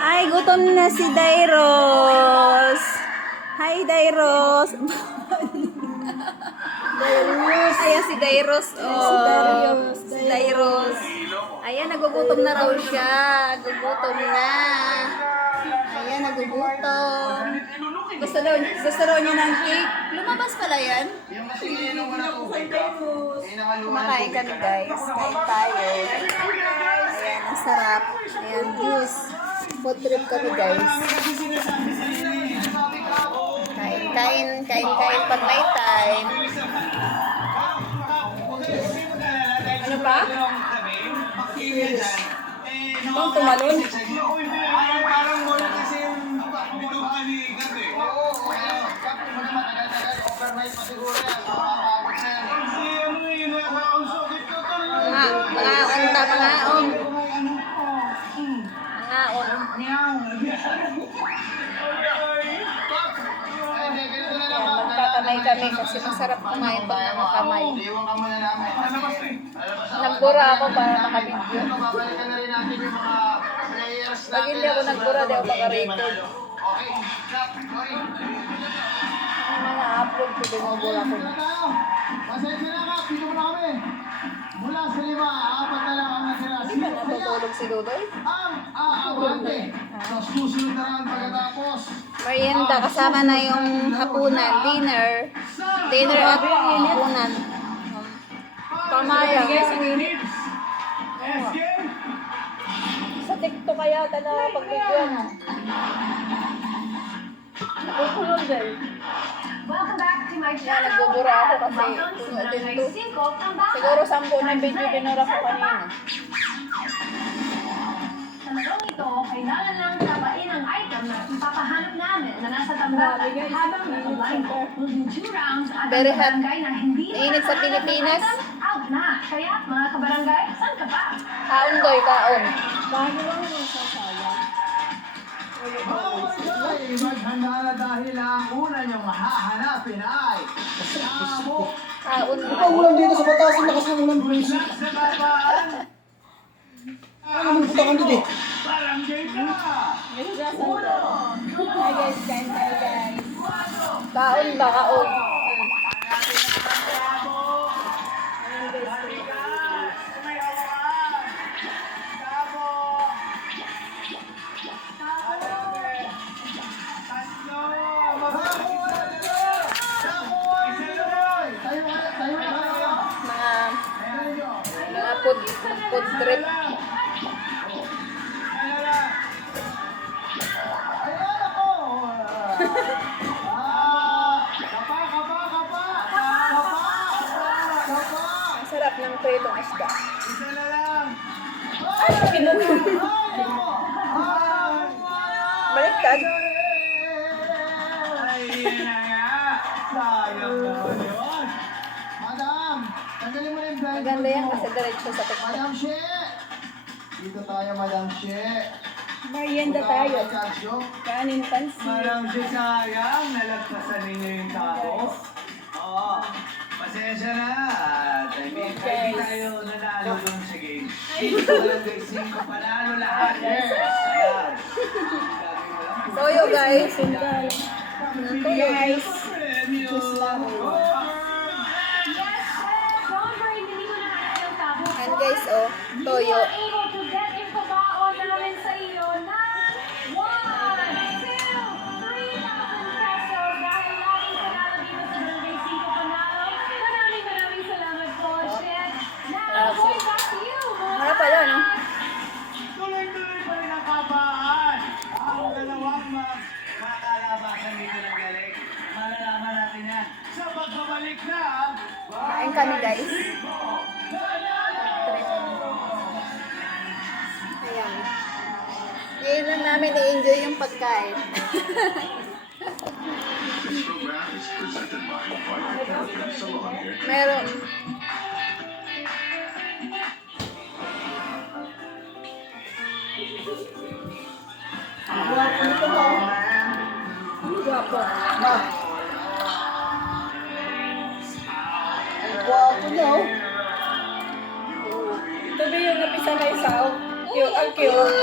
Ay, gutom na si Dairos. Hi, Dairos. Ayan si Dairos. Oh, si Dairos. Ayan, nagugutom na raw siya. Nagugutom na. Ayan, nagugutom. Gusto raw niya ng cake. Lumabas pala yan. Kumakain kami, guys. Kain tayo. Ayan, ang sarap. Ayan, juice. Food trip kami, guys. Kain pag may time. Ano pa? Bang tumalon? Mga unta, mga on. Magkakamay kami kasi masarap kumain pag nakakamay. Nagbura ako para makabidyo. Pag hindi ako nagbura, di ako makarecord. Na-upload ko din ang bura ko. Pasensya na ka, pito mo na kami. Mula sa 5, 4 na lang ang nasira. Hindi ba natutulog si Dudoy? Ang aabante sa susunod na lang pagkatapos. Merienda, kasama na yung hapunan, dinner at hapunan. Pamaya. Sa TikTok kaya talaga pag-video na. Nakukulog din. Welcome back to my Yan, channel. nagbubura ako kasi Welcome to puno din Barangay to. 5 Tambahan. Siguro 10 na video binura ko kanina. Sa larong ito, kailangan lang tabain ang item na ipapahanap namin na nasa tambahan habang naka-line up. We'll do 2 rounds at Very ang hot. barangay na hindi Mainit sa nakahanap ng Pilipinas. item, out na. Kaya mga kabarangay, saan ka pa? Kaon doy, kaon. Ay, maghanda na dahil ang una niyong hahanapin ay Sabo. Kaon. Ikaw ulam dito sa batasan, lakas ng ulam guys. Sa babaan, Ano naman putakan dito eh? barangay ka. Hi guys, kain tayo guys. Kaon ba, kaon? Mga food trip. Ang sarap ng pritong isda. Ay, pinuno. Baliktad. Madam, tanggalin mo na yung blind. Maganda yan kasi diretso sa TikTok. Madam She! Dito tayo, Madam She. Merienda tayo. Kacho. Kanin pansi. Madam She, sayang, nalagpasan ninyo yung tabo. Oo, pasensya na. I mean, kahit tayo nanalo dun sa game. Dito Barangay 5, panalo lahat. Yes! Ayan. Toyo guys. Toyo guys. Yes, don't worry, hindi ko na kaya yung tabo. And guys, oh, toyo. You are able to get yung pabaon namin sa iyo ng 1, 2, 3,000 pesos dahil laging panalo dito sa Barangay 5 Panalo. Maraming salamat po, Chef. Now, going back to you, mga Harap pala, no? Tuloy-tuloy pa rin ang kabaan. Ang dalawang makakalabasan dito ng galing. Malalaman natin yan. Sa pagbabalik na, Kain kami guys. Ayan. Ngayon lang namin i-enjoy yung pagkain. Meron. Guwapo. Ang gwapo niya oh. Asa na isa? Oh, cute. Ang cute.